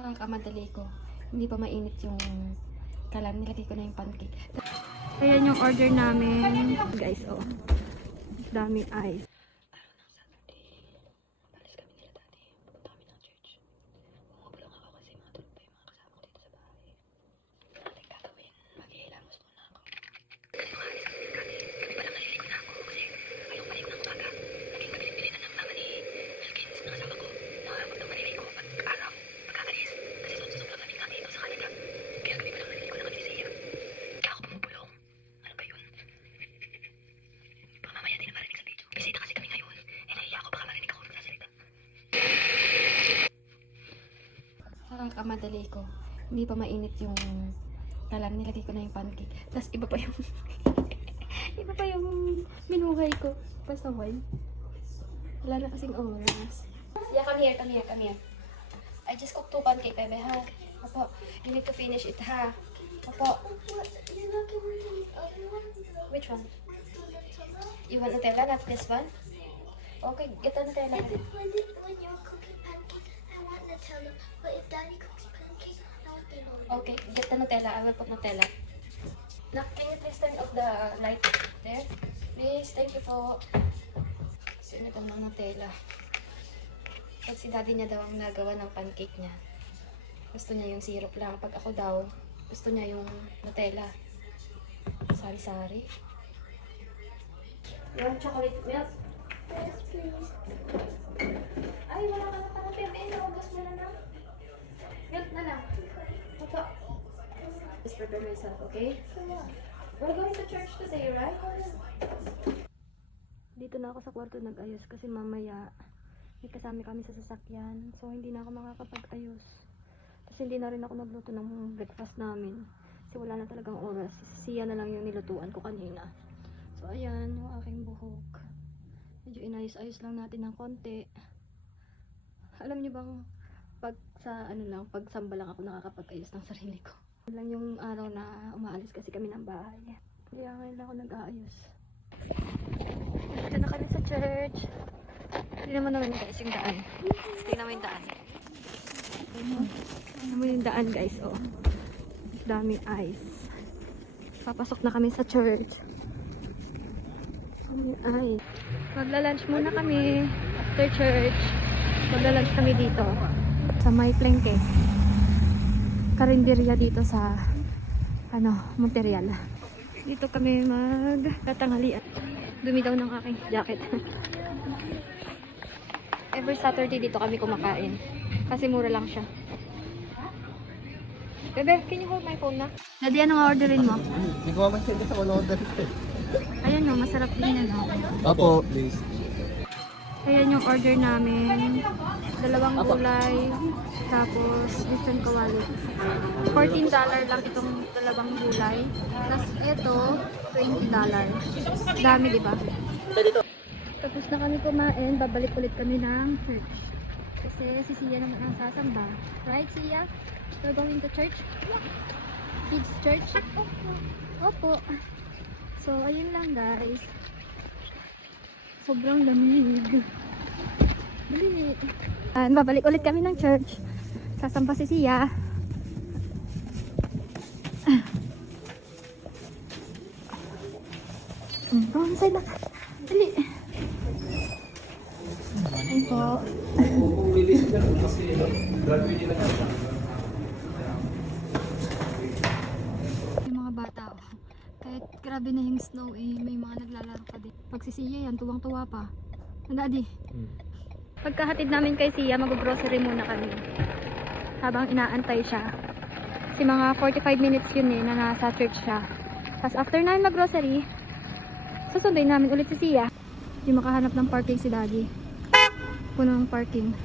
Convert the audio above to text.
Parang kamadali ko. Hindi pa mainit yung kalan. Nilagay ko na yung pancake. Ayan yung order namin. Guys, oh. Daming ice. Parang kamadali ko. Hindi pa mainit yung kalan. Nilagay ko na yung pancake. Tapos iba pa yung iba pa yung minuhay ko. Pasaway. Wala na kasing oras. Yeah, come here, come here, come here. I just cooked 2 pancake, bebe, ha? Apo, you need to finish it, ha? Apo. Which one? You want Nutella, not this one? Okay, get the Nutella. When you're cooking pancake, I want Nutella. But if Daddy cooks pancake, I want banana. Okay, get the Nutella. I will put Nutella. Nak, can you please turn off the light there? Please, thank you po. Kasi ito ng Nutella. Pag si Daddy niya daw ang nagawa ng pancake niya, gusto niya yung syrup lang. Pag ako daw, gusto niya yung Nutella. Sari-sari. You want chocolate milk? Yes, please. Ay, wala ka na tanapin. Eh, naubos mo na na. Milk na lang. Ito. Just prepare myself, okay? We're going to church today, right? Dito na ako sa kwarto nag-ayos kasi mamaya may kasama kami sa sasakyan. So, hindi na ako makakapag-ayos. Tapos, hindi na rin ako nagluto ng breakfast namin. Kasi wala na talagang oras. Siya na lang yung nilutuan ko kanina. So, ayan, yung aking buhok. Medyo inayos-ayos lang natin ng konti. Alam niyo bang pag sa ano lang, pag samba lang ako nakakapag-ayos ng sarili ko. Yun lang yung araw na umaalis kasi kami ng bahay. Kaya ngayon lang ako nag-aayos. Dito na kami sa church. Tingnan mo naman guys yung daan. Tingnan mo yung daan. Tingnan mo yung daan guys, oh. Daming ice. Papasok na kami sa church. Ay, magla-lunch muna kami after church. Magla-lunch kami dito sa May Plengke. Karinderya dito sa Monterreal. Dito kami magtatanghalian. Dumi daw ng aking jacket. Every Saturday dito kami kumakain. Kasi mura lang siya. Bebe, can you hold my phone na? Daddy, anong orderin mo? Hindi ko maman siya sa order. Ayan no, masarap din na no. Opo, please. Ayan yung order namin. 2 gulay, tapos lechon kawali. $14 lang itong 2 gulay. Tapos ito, $20. Dami, di ba? Tapos na kami kumain, babalik ulit kami ng church. Kasi si Sia naman ang sasamba. Right, Sia? We're going to church? Kids church? Opo. So, ayun lang guys. Sobrang lamig. Dali. Babalik ulit kami ng church. Sasamba si Sia. Wrong side na. Dali. Ayun po. Yung mga bata, oh. Kahit grabe na yung snow, may mga naglalaro pa din. Pag si Sia yan, tuwang-tuwa pa. Daddy. Pagkahatid namin kay Sia, mag-grocery muna kami. Habang inaantay siya. Kasi mga 45 minutes yun na nasa church siya. Tapos after namin mag-grocery, susunduin namin ulit si Sia. Hindi makahanap ng parking si Daddy. Puno ng parking.